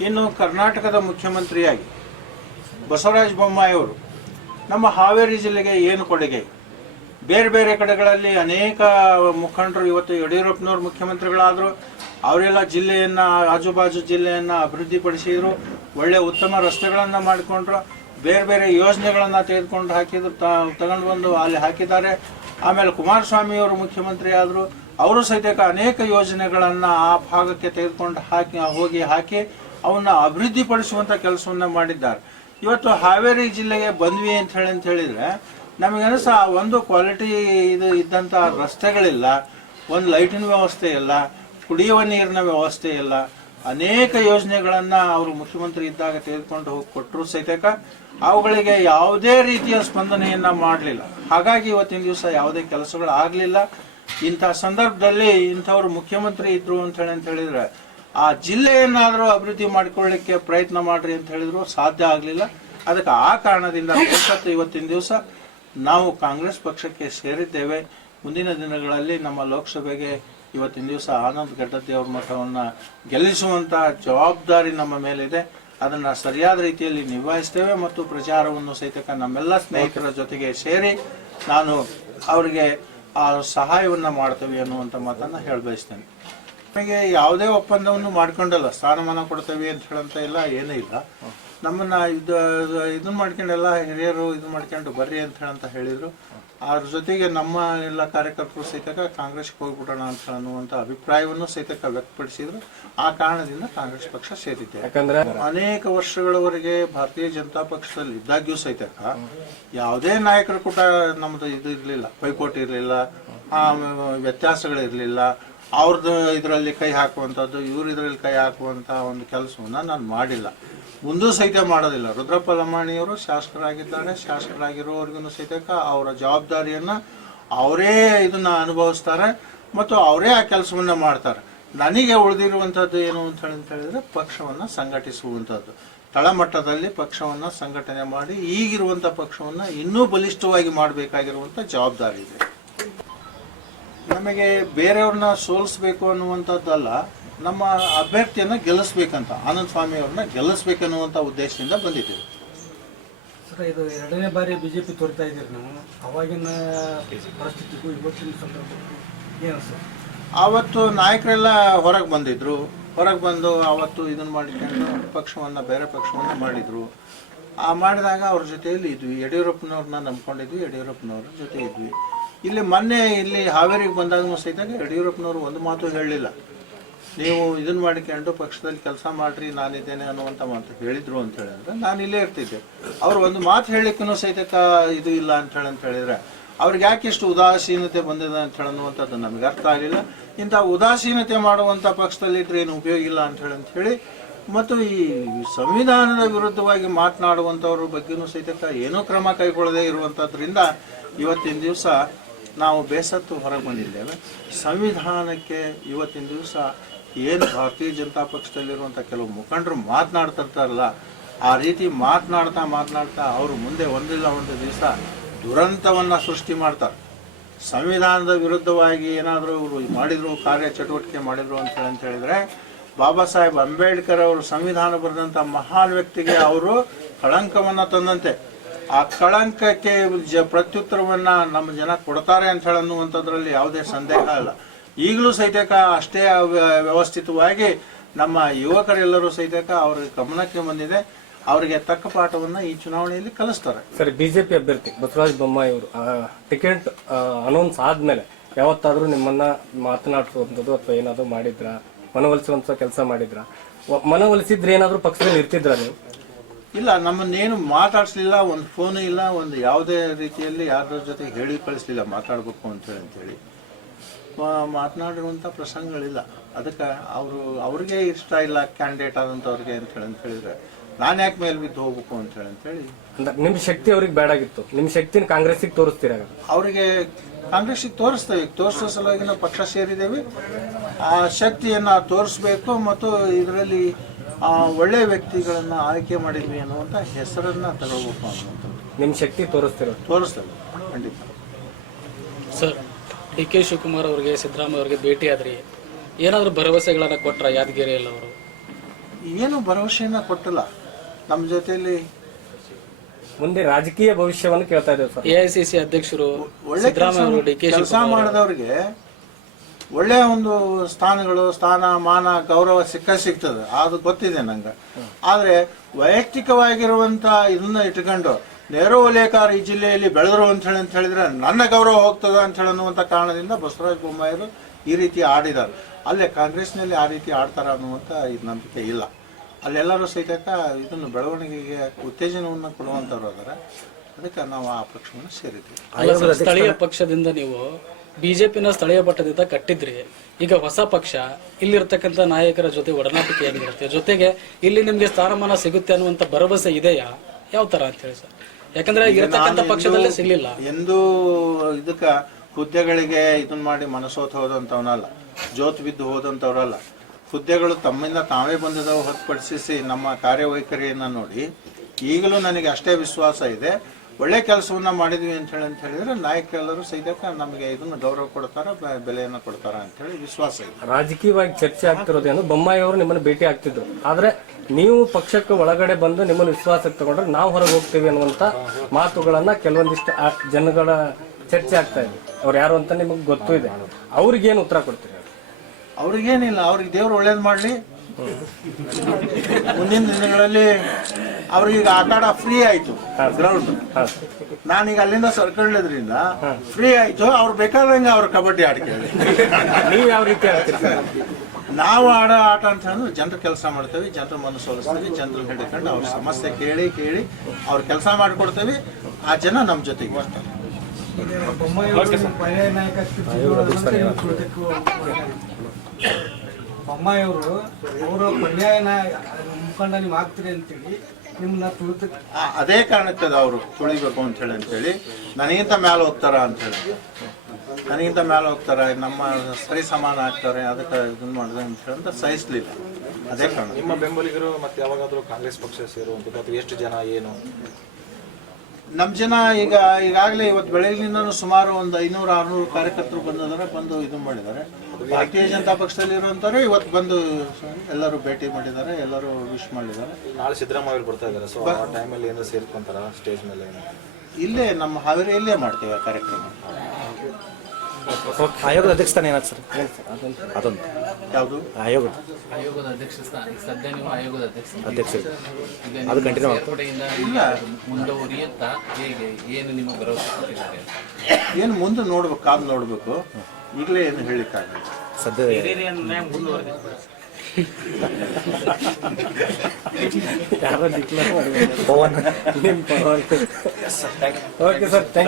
ಇನ್ನು ಕರ್ನಾಟಕದ ಮುಖ್ಯಮಂತ್ರಿಯಾಗಿ ಬಸವರಾಜ ಬೊಮ್ಮಾಯಿ ಅವರು ನಮ್ಮ ಹಾವೇರಿ ಜಿಲ್ಲೆಗೆ ಏನು ಕೊಡುಗೆ? ಬೇರೆ ಬೇರೆ ಕಡೆಗಳಲ್ಲಿ ಅನೇಕ ಮುಖಂಡರು ಇವತ್ತು ಯಡಿಯೂರಪ್ಪನವ್ರು ಮುಖ್ಯಮಂತ್ರಿಗಳಾದರು, ಅವರೆಲ್ಲ ಜಿಲ್ಲೆಯನ್ನು, ಆಜುಬಾಜು ಜಿಲ್ಲೆಯನ್ನು ಅಭಿವೃದ್ಧಿಪಡಿಸಿದ್ರು, ಒಳ್ಳೆ ಉತ್ತಮ ರಸ್ತೆಗಳನ್ನು ಮಾಡಿಕೊಂಡ್ರು, ಬೇರೆ ಬೇರೆ ಯೋಜನೆಗಳನ್ನು ತೆಗೆದುಕೊಂಡು ಹಾಕಿದ್ರು, ತ- ತಗೊಂಡು ಬಂದು ಅಲ್ಲಿ ಹಾಕಿದ್ದಾರೆ. ಆಮೇಲೆ ಕುಮಾರಸ್ವಾಮಿಯವರು ಮುಖ್ಯಮಂತ್ರಿ ಆದರು ಅವರು ಸಹಿತ ಅನೇಕ ಯೋಜನೆಗಳನ್ನು ಆ ಭಾಗಕ್ಕೆ ತೆಗೆದುಕೊಂಡು ಹಾಕಿ, ಹೋಗಿ ಹಾಕಿ ಅವನ್ನ ಅಭಿವೃದ್ಧಿಪಡಿಸುವಂಥ ಕೆಲಸವನ್ನ ಮಾಡಿದ್ದಾರೆ. ಇವತ್ತು ಹಾವೇರಿ ಜಿಲ್ಲೆಗೆ ಬಂದ್ವಿ ಅಂತ ಹೇಳಿ ಅಂತ ಹೇಳಿದ್ರೆ, ನಮಗನಸ ಒಂದು ಕ್ವಾಲಿಟಿ ಇದು ಇದ್ದಂಥ ರಸ್ತೆಗಳಿಲ್ಲ, ಒಂದು ಲೈಟಿನ ವ್ಯವಸ್ಥೆ ಇಲ್ಲ, ಕುಡಿಯುವ ನೀರಿನ ವ್ಯವಸ್ಥೆ ಇಲ್ಲ. ಅನೇಕ ಯೋಜನೆಗಳನ್ನು ಅವರು ಮುಖ್ಯಮಂತ್ರಿ ಇದ್ದಾಗ ತೆಗೆದುಕೊಂಡು ಹೋಗಿ ಕೊಟ್ಟರು ಸಹಿತಕ ಅವುಗಳಿಗೆ ಯಾವುದೇ ರೀತಿಯ ಸ್ಪಂದನೆಯನ್ನು ಮಾಡಲಿಲ್ಲ. ಹಾಗಾಗಿ ಇವತ್ತಿನ ದಿವಸ ಯಾವುದೇ ಕೆಲಸಗಳು ಆಗಲಿಲ್ಲ ಇಂಥ ಸಂದರ್ಭದಲ್ಲಿ ಇಂಥವ್ರು ಮುಖ್ಯಮಂತ್ರಿ ಇದ್ರು ಅಂತ ಹೇಳಿ ಅಂತ ಹೇಳಿದ್ರೆ ಆ ಜಿಲ್ಲೆಯನ್ನಾದರೂ ಅಭಿವೃದ್ಧಿ ಮಾಡಿಕೊಳ್ಳಿಕ್ಕೆ ಪ್ರಯತ್ನ ಮಾಡ್ರಿ ಅಂತ ಹೇಳಿದ್ರು, ಸಾಧ್ಯ ಆಗಲಿಲ್ಲ. ಅದಕ್ಕೆ ಆ ಕಾರಣದಿಂದ ಇವತ್ತಿನ ದಿವಸ ನಾವು ಕಾಂಗ್ರೆಸ್ ಪಕ್ಷಕ್ಕೆ ಸೇರಿದ್ದೇವೆ. ಮುಂದಿನ ದಿನಗಳಲ್ಲಿ ನಮ್ಮ ಲೋಕಸಭೆಗೆ ಇವತ್ತಿನ ದಿವಸ ಆನಂದ್ ಗಡ್ಡದೇವ್ರ ಮಠವನ್ನು ಗೆಲ್ಲಿಸುವಂತ ಜವಾಬ್ದಾರಿ ನಮ್ಮ ಮೇಲಿದೆ. ಅದನ್ನು ಸರಿಯಾದ ರೀತಿಯಲ್ಲಿ ನಿಭಾಯಿಸ್ತೇವೆ ಮತ್ತು ಪ್ರಚಾರವನ್ನು ಸಹಿತ ನಮ್ಮೆಲ್ಲ ಸ್ನೇಹಿತರ ಜೊತೆಗೆ ಸೇರಿ ನಾನು ಅವರಿಗೆ ಆ ಸಹಾಯವನ್ನು ಮಾಡ್ತೇವೆ ಅನ್ನುವಂಥ ಮಾತನ್ನು ಹೇಳಬಯಸ್ತೇನೆ. ನಮಗೆ ಯಾವುದೇ ಒಪ್ಪಂದವನ್ನು ಮಾಡ್ಕೊಂಡಲ್ಲ ಸ್ಥಾನಮಾನ ಕೊಡ್ತೇವೆ ಅಂತ ಹೇಳಂತ ಇಲ್ಲ ಏನೂ ಇಲ್ಲ. ನಮ್ಮನ್ನ ಇದು ಇದನ್ನ ಮಾಡ್ಕೊಂಡೆಲ್ಲ ಹಿರಿಯರು ಇದು ಮಾಡ್ಕೊಂಡು ಬರ್ರಿ ಅಂತ ಹೇಳಂತ ಹೇಳಿದ್ರು. ಅದ್ರ ಜೊತೆಗೆ ನಮ್ಮ ಎಲ್ಲ ಕಾರ್ಯಕರ್ತರು ಸಹಿತ ಕಾಂಗ್ರೆಸ್ಗೆ ಹೋಗ್ಬಿಡೋಣ ಅಂತ ಅನ್ನುವಂಥ ಅಭಿಪ್ರಾಯವನ್ನು ಸಹಿತ ವ್ಯಕ್ತಪಡಿಸಿದ್ರು. ಆ ಕಾರಣದಿಂದ ಕಾಂಗ್ರೆಸ್ ಪಕ್ಷ ಸೇರಿದ್ದೆ ಯಾಕಂದ್ರೆ ಅನೇಕ ವರ್ಷಗಳವರೆಗೆ ಭಾರತೀಯ ಜನತಾ ಪಕ್ಷದಲ್ಲಿ ಇದ್ದಾಗ್ಯೂ ಸಹಿತ ಯಾವುದೇ ನಾಯಕರು ಕೂಡ ನಮ್ದು ಇದು ಇರಲಿಲ್ಲ ಪೈಪೋಟಿ ಇರಲಿಲ್ಲ ವ್ಯತ್ಯಾಸಗಳಿರಲಿಲ್ಲ. ಅವ್ರದ್ದು ಇದರಲ್ಲಿ ಕೈ ಹಾಕುವಂಥದ್ದು, ಇವ್ರ ಇದರಲ್ಲಿ ಕೈ ಹಾಕುವಂಥ ಒಂದು ಕೆಲಸವನ್ನು ನಾನು ಮಾಡಿಲ್ಲ. ಮುಂದೂ ಸಹಿತ ಮಾಡೋದಿಲ್ಲ. ರುದ್ರಪ್ಪ ಲಮಾಣಿಯವರು ಶಾಸಕರಾಗಿದ್ದಾರೆ. ಶಾಸಕರಾಗಿರೋರಿಗೂ ಸಹಿತ ಅವರ ಜವಾಬ್ದಾರಿಯನ್ನು ಅವರೇ ಇದನ್ನು ಅನುಭವಿಸ್ತಾರೆ ಮತ್ತು ಅವರೇ ಆ ಕೆಲಸವನ್ನು ಮಾಡ್ತಾರೆ. ನನಗೆ ಉಳಿದಿರುವಂಥದ್ದು ಏನು ಅಂತ ಹೇಳಿ ಅಂತ ಹೇಳಿದ್ರೆ ಪಕ್ಷವನ್ನು ಸಂಘಟಿಸುವಂಥದ್ದು. ತಳಮಟ್ಟದಲ್ಲಿ ಪಕ್ಷವನ್ನು ಸಂಘಟನೆ ಮಾಡಿ ಈಗಿರುವಂಥ ಪಕ್ಷವನ್ನು ಇನ್ನೂ ಬಲಿಷ್ಠವಾಗಿ ಮಾಡಬೇಕಾಗಿರುವಂಥ ಜವಾಬ್ದಾರಿ ಇದೆ. ನಮಗೆ ಬೇರೆಯವ್ರನ್ನ ಸೋಲಿಸ್ಬೇಕು ಅನ್ನುವಂಥದ್ದಲ್ಲ ನಮ್ಮ ಅಭ್ಯರ್ಥಿಯನ್ನು ಗೆಲ್ಲಿಸ್ಬೇಕಂತ ಆನಂದ್ ಸ್ವಾಮಿ ಅವ್ರನ್ನ ಗೆಲ್ಲಿಸ್ಬೇಕನ್ನುವಂಥ ಉದ್ದೇಶದಿಂದ ಬಂದಿದ್ದೀವಿ. ಸರ್ ಇದು ಎರಡನೇ ಬಾರಿ ಬಿಜೆಪಿ ತೋರ್ತಾ ಇದ್ದೀರಿ ನಾವು. ಅವಾಗಿನ ಪರಿಸ್ಥಿತಿಗೂ ಇವತ್ತಿನ ಸಂದರ್ಭಕ್ಕೂ ಏನು ಸರ್? ಆವತ್ತು ನಾಯಕರೆಲ್ಲ ಹೊರಗೆ ಬಂದಿದ್ರು. ಹೊರಗೆ ಬಂದು ಆವತ್ತು ಇದನ್ನು ಮಾಡಿಕೊಂಡು ಪಕ್ಷವನ್ನು ಬೇರೆ ಪಕ್ಷವನ್ನು ಮಾಡಿದರು. ಆ ಮಾಡಿದಾಗ ಅವ್ರ ಜೊತೆಯಲ್ಲಿ ಇದ್ವಿ. ಯಡಿಯೂರಪ್ಪನವ್ರನ್ನ ನಂಬ್ಕೊಂಡಿದ್ವಿ. ಯಡಿಯೂರಪ್ಪನವ್ರ ಜೊತೆ ಇದ್ವಿ. ಇಲ್ಲಿ ಮೊನ್ನೆ ಇಲ್ಲಿ ಹಾವೇರಿಗೆ ಬಂದಾಗ ಸಹಿತ ಯಡಿಯೂರಪ್ಪನವರು ಒಂದು ಮಾತು ಹೇಳಲಿಲ್ಲ. ನೀವು ಇದನ್ನ ಮಾಡಿಕೊಂಡು ಪಕ್ಷದಲ್ಲಿ ಕೆಲಸ ಮಾಡ್ರಿ, ನಾನಿದ್ದೇನೆ ಅನ್ನುವಂಥ ಮಾತು ಹೇಳಿದ್ರು ಅಂತ ಹೇಳಿದ್ರೆ ನಾನು ಇಲ್ಲೇ ಇರ್ತಿದ್ದೆ. ಅವ್ರು ಒಂದು ಮಾತು ಹೇಳಿಕ್ಕೂ ಸಹಿತ ಇದು ಇಲ್ಲ ಅಂತ ಹೇಳಿ ಅಂತ ಹೇಳಿದ್ರೆ ಅವ್ರಿಗೆ ಯಾಕೆ ಇಷ್ಟು ಉದಾಸೀನತೆ ಬಂದಿದೆ ಅಂತ ಹೇಳಿ ಅನ್ನುವಂಥದ್ದು ನಮ್ಗೆ ಅರ್ಥ ಆಗಲಿಲ್ಲ. ಇಂಥ ಉದಾಸೀನತೆ ಮಾಡುವಂಥ ಪಕ್ಷದಲ್ಲಿ ಇದ್ರೆ ಏನು ಉಪಯೋಗ ಇಲ್ಲ ಅಂತ ಹೇಳಿ ಅಂತ ಹೇಳಿ ಮತ್ತು ಈ ಸಂವಿಧಾನದ ವಿರುದ್ಧವಾಗಿ ಮಾತನಾಡುವಂಥವ್ರ ಬಗ್ಗೆನೂ ಸಹಿತ ಏನೂ ಕ್ರಮ ಕೈಗೊಳ್ಳದೇ ಇರುವಂಥದ್ರಿಂದ ಇವತ್ತಿನ ದಿವಸ ನಾವು ಬೇಸತ್ತು ಹೊರಗೆ ಬಂದಿದ್ದೇವೆ. ಸಂವಿಧಾನಕ್ಕೆ ಇವತ್ತಿನ ದಿವಸ ಏನು ಭಾರತೀಯ ಜನತಾ ಪಕ್ಷದಲ್ಲಿರುವಂಥ ಕೆಲವು ಮುಖಂಡರು ಮಾತನಾಡ್ತಿರ್ತಾರಲ್ಲ, ಆ ರೀತಿ ಮಾತನಾಡ್ತಾ ಮಾತನಾಡ್ತಾ ಅವರು ಮುಂದೆ ಒಂದಿಲ್ಲ ಒಂದು ದಿವಸ ದುರಂತವನ್ನು ಸೃಷ್ಟಿ ಮಾಡ್ತಾರೆ. ಸಂವಿಧಾನದ ವಿರುದ್ಧವಾಗಿ ಏನಾದರೂ ಅವರು ಮಾಡಿದ್ರು, ಕಾರ್ಯ ಚಟುವಟಿಕೆ ಮಾಡಿದ್ರು ಅಂತ ಅಂತ ಹೇಳಿದ್ರೆ, ಬಾಬಾ ಸಾಹೇಬ್ ಅಂಬೇಡ್ಕರ್ ಅವರು ಸಂವಿಧಾನ ಬರೆದಂಥ ಮಹಾನ್ ವ್ಯಕ್ತಿಗೆ ಅವರು ಕಳಂಕವನ್ನು ತಂದಂತೆ. ಆ ಕಳಂಕಕ್ಕೆ ಜ ಪ್ರತ್ಯುತ್ತರವನ್ನ ನಮ್ಮ ಜನ ಕೊಡ್ತಾರೆ ಅಂತ ಹೇಳ ಅನ್ನುವಂಥದ್ರಲ್ಲಿ ಯಾವುದೇ ಸಂದೇಹ ಇಲ್ಲ. ಈಗಲೂ ಸಹಿತಕ ಅಷ್ಟೇ ವ್ಯ- ವ್ಯವಸ್ಥಿತವಾಗಿ ನಮ್ಮ ಯುವಕರೆಲ್ಲರೂ ಸಹಿತಕ ಅವ್ರ ಗಮನಕ್ಕೆ ಬಂದಿದೆ. ಅವರಿಗೆ ತಕ್ಕ ಪಾಠವನ್ನು ಈ ಚುನಾವಣೆಯಲ್ಲಿ ಕಲಿಸ್ತಾರೆ. ಸರಿ, ಬಿಜೆಪಿ ಅಭ್ಯರ್ಥಿ ಬಸವರಾಜ ಬೊಮ್ಮಾಯಿ ಅವರು ಟಿಕೆಟ್ ಅನೌನ್ಸ್ ಆದ್ಮೇಲೆ ಯಾವತ್ತಾದ್ರೂ ನಿಮ್ಮನ್ನ ಮಾತನಾಡಿಸುವಂಥದ್ದು ಅಥವಾ ಏನಾದ್ರು ಮಾಡಿದ್ರ? ಮನವೊಲಿಸುವಂತ ಕೆಲಸ ಮಾಡಿದ್ರ? ಮನವೊಲಿಸಿದ್ರೆ ಏನಾದ್ರೂ ಪಕ್ಷದಲ್ಲಿ ಇರ್ತಿದ್ರ ನೀವು? ಇಲ್ಲ ನಮ್ಮನ್ನೇನು ಮಾತಾಡಿಸ್ಲಿಲ್ಲ ಒಂದು ಫೋನ್ ಇಲ್ಲ ಒಂದು ಯಾವುದೇ ರೀತಿಯಲ್ಲಿ ಯಾರ ಜೊತೆ ಹೇಳಿ ಕಳಿಸ್ಲಿಲ್ಲ ಮಾತಾಡಬೇಕು ಅಂತ ಹೇಳಿ ಅಂತೇಳಿ ಮಾತನಾಡಿರುವಂಥ ಪ್ರಸಂಗಗಳಿಲ್ಲ. ಅದಕ್ಕೆ ಅವರು ಅವ್ರಿಗೆ ಇಷ್ಟ ಇಲ್ಲ ಕ್ಯಾಂಡಿಡೇಟ್ ಆದಂಥವ್ರಿಗೆ ಅಂತ ಹೇಳಿ ಅಂತ ಹೇಳಿದ್ರೆ ನಾನು ಯಾಕೆ ಮೇಲೆ ಬಿದ್ದು ಹೋಗ್ಬೇಕು ಅಂತ ಹೇಳಿ ಅಂತೇಳಿ ನಿಮ್ಮ ಶಕ್ತಿ ಅವ್ರಿಗೆ ಬೇಡಾಗಿತ್ತು ನಿಮ್ಮ ಶಕ್ತಿನ ಕಾಂಗ್ರೆಸ್ಸಿಗೆ ತೋರಿಸ್ತೀರ? ಅವರಿಗೆ ಕಾಂಗ್ರೆಸ್ಸಿಗೆ ತೋರಿಸ್ತೇವೆ. ಈಗ ತೋರಿಸೋ ಸಲುವಾಗಿ ನಾವು ಪಕ್ಷ ಸೇರಿದ್ದೇವೆ. ಆ ಶಕ್ತಿಯನ್ನು ತೋರಿಸ್ಬೇಕು ಮತ್ತು ಇದರಲ್ಲಿ ಆ, ಒಳ್ಳೆಯ ವ್ಯಕ್ತಿಗಳನ್ನು ಆಯ್ಕೆ ಮಾಡಿದ್ವಿ ಅನ್ನುವಂಥ ಹೆಸರನ್ನು ತಗೋಬೇಕು ಅನ್ನುವಂಥದ್ದು ನಿಮ್ಮ ಶಕ್ತಿ ತೋರಿಸ್ತಿರೋದು ತೋರಿಸ್ತೇವೆ ಖಂಡಿತ. ಸರ್ ಡಿ ಕೆ ಶಿವಕುಮಾರ್ ಅವರಿಗೆ ಸಿದ್ದರಾಮಯ್ಯ ಅವರಿಗೆ ಭೇಟಿ ಆದ್ರಿ. ಏನಾದರೂ ಭರವಸೆಗಳನ್ನು ಕೊಟ್ರ ಯಾದಗಿರಿಯಲ್ಲಿ ಅವರು? ಏನು ಭರವಸೆಯನ್ನು ಕೊಟ್ಟಿಲ್ಲ. ನಮ್ಮ ಜೊತೆಯಲ್ಲಿ ಮುಂದೆ ರಾಜಕೀಯ ಭವಿಷ್ಯವನ್ನು ಕೇಳ್ತಾ ಇದ್ದೇವೆ ಸರ್. ಎಐಸಿಸಿ ಅಧ್ಯಕ್ಷರು ಒಳ್ಳೆ ಸಿದ್ದರಾಮಯ್ಯ ಅವರು ಡಿ ಕೆ ಕೆಲಸ ಮಾಡಿದವ್ರಿಗೆ ಒಳ್ಳೆಯ ಒಂದು ಸ್ಥಾನಗಳು, ಸ್ಥಾನ, ಮಾನ, ಗೌರವ ಸಿಕ್ಕ, ಸಿಗ್ತದೆ. ಅದು ಗೊತ್ತಿದೆ ನಂಗೆ. ಆದರೆ ವೈಯಕ್ತಿಕವಾಗಿರುವಂಥ ಇದನ್ನ ಇಟ್ಕೊಂಡು ನೆಹರು ವಲಯಕಾರ ಈ ಜಿಲ್ಲೆಯಲ್ಲಿ ಬೆಳೆದರು ಅಂತ ಹೇಳಿ, ಅಂತ ಹೇಳಿದ್ರೆ ನನ್ನ ಗೌರವ ಹೋಗ್ತದೆ ಅಂತ ಹೇಳಿ ಅನ್ನುವಂಥ ಕಾರಣದಿಂದ ಬಸವರಾಜ ಬೊಮ್ಮಾಯಿರು ಈ ರೀತಿ ಆಡಿದ್ದಾರೆ. ಅಲ್ಲೇ ಕಾಂಗ್ರೆಸ್ನಲ್ಲಿ ಆ ರೀತಿ ಆಡ್ತಾರ ಅನ್ನುವಂಥ ಇದು ನಂಬಿಕೆ ಇಲ್ಲ. ಅಲ್ಲೆಲ್ಲರೂ ಸಹಿತ ಇದನ್ನು ಬೆಳವಣಿಗೆಗೆ ಉತ್ತೇಜನವನ್ನು ಕೊಡುವಂಥವ್ರು ಅದರ. ಅದಕ್ಕೆ ನಾವು ಆ ಪಕ್ಷವನ್ನು ಸೇರಿದ್ದೀವಿ. ಸ್ಥಳೀಯ ಪಕ್ಷದಿಂದ ನೀವು ಬಿಜೆಪಿನ ಸ್ಥಳೀಯ ಮಟ್ಟದಿಂದ ಕಟ್ಟಿದ್ರಿ ಈಗ ಹೊಸ ಪಕ್ಷ ಇಲ್ಲಿರ್ತಕ್ಕಂಥ ನಾಯಕರ ಜೊತೆ ಒಡನಾಟಿಕೆ ಹೇಗಿರುತ್ತೆ ಜೊತೆಗೆ ಇಲ್ಲಿ ನಿಮ್ಗೆ ಸ್ಥಾನಮಾನ ಸಿಗುತ್ತೆ ಅನ್ನುವಂತ ಭರವಸೆ ಇದೆಯಾ? ಯಾವ ತರ ಅಂತ ಹೇಳಿ ಸರ್. ಯಾಕಂದ್ರೆ ಇರತಕ್ಕಂಥ ಪಕ್ಷದಲ್ಲೇ ಸಿಗ್ಲಿಲ್ಲ. ಎಂದು ಇದಕ್ಕ ಹುದ್ದೆಗಳಿಗೆ ಇದನ್ನ ಮಾಡಿ ಮನಸೋತ್ ಹೋದಂಥವನಲ್ಲ ಜೋತ್ ಬಿದ್ದು ಹೋದಂಥವ್ರಲ್ಲ ಹುದ್ದೆಗಳು ತಮ್ಮಿಂದ ತಾವೇ ಬಂದಿದ್ದಾವೆ ಹೊರತುಪಡಿಸಿ ನಮ್ಮ ಕಾರ್ಯವೈಖರಿಯನ್ನ ನೋಡಿ ಈಗಲೂ ನನಗೆ ಅಷ್ಟೇ ವಿಶ್ವಾಸ ಇದೆ. ಒಳ್ಳೆ ಕೆಲಸವನ್ನ ಮಾಡಿದ್ವಿ ಅಂತ ಹೇಳಿ ಅಂತ ಹೇಳಿದ್ರೆ ನಾಯಕರೆಲ್ಲರೂ ಸಹಿತ ನಮಗೆ ಇದನ್ನ ಗೌರವ ಕೊಡ್ತಾರ ಬೆಲೆಯನ್ನು ಕೊಡ್ತಾರ ಅಂತ ಹೇಳಿ ವಿಶ್ವಾಸ ಇದೆ. ರಾಜಕೀಯವಾಗಿ ಚರ್ಚೆ ಆಗ್ತಿರೋದೇನು ಬೊಮ್ಮಾಯಿ ಅವರು ನಿಮ್ಮನ್ನು ಭೇಟಿ ಆಗ್ತಿದ್ರು ಆದ್ರೆ ನೀವು ಪಕ್ಷಕ್ಕೆ ಒಳಗಡೆ ಬಂದು ನಿಮ್ಮನ್ನು ವಿಶ್ವಾಸಕ್ಕೆ ತಗೊಂಡ್ರೆ ನಾವು ಹೊರಗೆ ಹೋಗ್ತೀವಿ ಅನ್ನುವಂತ ಮಾತುಗಳನ್ನ ಕೆಲವೊಂದಿಷ್ಟು ಜನಗಳ ಚರ್ಚೆ ಆಗ್ತಾ ಇದೆ. ಅವ್ರು ಯಾರು ಅಂತ ನಿಮಗೆ ಗೊತ್ತೂ ಇದೆ. ಅವ್ರಿಗೇನು ಉತ್ತರ ಕೊಡ್ತೀರಿ? ಅವ್ರಿಗೇನಿಲ್ಲ ಅವ್ರಿಗೆ ದೇವ್ರು ಒಳ್ಳೇದು ಮಾಡಲಿ. ಮುಂದಿನ ದಿನಗಳಲ್ಲಿ ಅವ್ರಿಗೀಗ ಆಟ ಆಡ ಫ್ರೀ ಆಯ್ತು. ಗ್ರೌಂಡ್ ನಾನೀಗ ಅಲ್ಲಿಂದ ಸರ್ಕೊಳ್ಳೋದ್ರಿಂದ ಫ್ರೀ ಆಯ್ತು ಅವ್ರು ಬೇಕಾದಂಗೆ ಅವ್ರು ಕಬಡ್ಡಿ ಆಡ್ಕೊಳ್ಳಿ ನೀವು ಯಾವ ರೀತಿ ನಾವು ಆಡೋ ಆಟ ಅಂತ ಹೇಳಿದ್ರೆ ಜನರು ಕೆಲಸ ಮಾಡ್ತೇವೆ ಜನರ ಮನಸ್ಸು ಸೋಲಿಸ್ತೀವಿ ಜನರು ಹಿಡ್ಕೊಂಡು ಅವ್ರ ಸಮಸ್ಯೆ ಕೇಳಿ ಕೇಳಿ ಅವ್ರ ಕೆಲಸ ಮಾಡಿಕೊಡ್ತೇವೆ ಆ ಜನ ನಮ್ಮ ಜೊತೆಗೆ ಬರ್ತಾರೆ ಬೊಮ್ಮಾಯಿ ಅವರು ಪರ್ಯಾಯ ನಾಯಕ ಸ್ಥಿತಿಗೆ ನೀವು ತುಳಿತಕ್ಕೆ ಹೋಗ್ಬೇಕಾಗಿಲ್ಲ. ಬೊಮ್ಮಾಯಿ ಅವರು ಪರ್ಯಾಯನ ಪರ್ಯಾಯ ಮುಖಂಡ ನೀವು ಆಗ್ತೀರಿ ಅಂತೇಳಿ ನಿಮ್ಮನ್ನ ತುಳಿತ ಅದೇ ಕಾರಣಕ್ಕೆ ಅದು ಅವರು ತುಳಿಬೇಕು ಅಂತ ಹೇಳಿ ಅಂತೇಳಿ. ನನಗಿಂತ ಮೇಲೆ ಹೋಗ್ತಾರ ಅಂತ ಹೇಳಿ. ನನಗಿಂತ ಮೇಲೆ ಹೋಗ್ತಾರೆ ನಮ್ಮ ಸರಿ ಸಮಾನ ಆಗ್ತಾರೆ ಅದಕ್ಕೆ ಇದನ್ನ ಮಾಡಿದೆ ಅಂತ ಹೇಳಿ ಅಂತ ಸಹಿಸ್ಲಿಲ್ಲ. ಅದೇ ಕಾರಣ. ನಿಮ್ಮ ಬೆಂಬಲಿಗರು ಮತ್ತೆ ಯಾವಾಗಾದ್ರೂ ಕಾಂಗ್ರೆಸ್ ಪಕ್ಷ ಸೇರುವಂಥದ್ದು ಅಥವಾ ಎಷ್ಟು ಜನ ಏನು? ನಮ್ಮ ಜನ ಈಗ ಈಗಾಗಲೇ ಇವತ್ತು ಬೆಳಗಿನಿಂದ ಸುಮಾರು ಒಂದು ಐನೂರು ಆರ್ನೂರು ಕಾರ್ಯಕರ್ತರು ಬಂದಿದ್ದಾರೆ ಬಂದು ಇದು ಮಾಡಿದ್ದಾರೆ. ಭಾರತೀಯ ಜನತಾ ಪಕ್ಷದಲ್ಲಿ ಇರುವಂತವ್ರು ಇವತ್ತು ಬಂದು ಎಲ್ಲರೂ ಭೇಟಿ ಮಾಡಿದ್ದಾರೆ ಎಲ್ಲರೂ ವಿಶ್ ಮಾಡಿದ್ದಾರೆ. ನಾಳೆ ಸಿದ್ದರಾಮಯ್ಯ ಬರ್ತಾ ಇದ್ದಾರೆ ಸೊ ಆ ಟೈಮಲ್ಲಿ ಏನೋ ಸೇರ್ಕೊಂತಾರ ಸ್ಟೇಜ್ ಮೇಲೆ ಇಲ್ಲೇ ನಮ್ಮ ಹಾವೇರಿಯಲ್ಲೇ ಮಾಡ್ತೇವೆ ಆ ಕಾರ್ಯಕ್ರಮ. ಆಯೋಗದ ಅಧ್ಯಕ್ಷ ಸ್ಥಾನ ಏನಾಯ್ತು ಸರ್ ಅದೊಂದು. ಯಾವುದು? ಆಯೋಗ ಆಯೋಗದ ಅಧ್ಯಕ್ಷ ಸ್ಥಾನ. ಸದ್ಯ ನೀವು ಆಯೋಗದ ಅಧ್ಯಕ್ಷ ಅಧ್ಯಕ್ಷ. ಈಗ ಅದು ಕಂಟಿನ್ಯೂ continue ಸೇರ್ಪಡೆಯಿಂದ ಮುಂದುವರಿಯುತ್ತಾ ಹೇಗೆ ಏನು ನಿಮಗೆ ಭರವಸೆ ಕೊಟ್ಟಿದ್ದಾರೆ? ಏನು ಮುಂದೆ ನೋಡ್ಬೇಕು ಕಾದು ನೋಡಬೇಕು ಈಗಲೇ ಏನು ಹೇಳಿಕ್ಕಾಗಲ್ಲ. ಸದ್ಯ ಯಾರೋ declare Pavan okay sir thank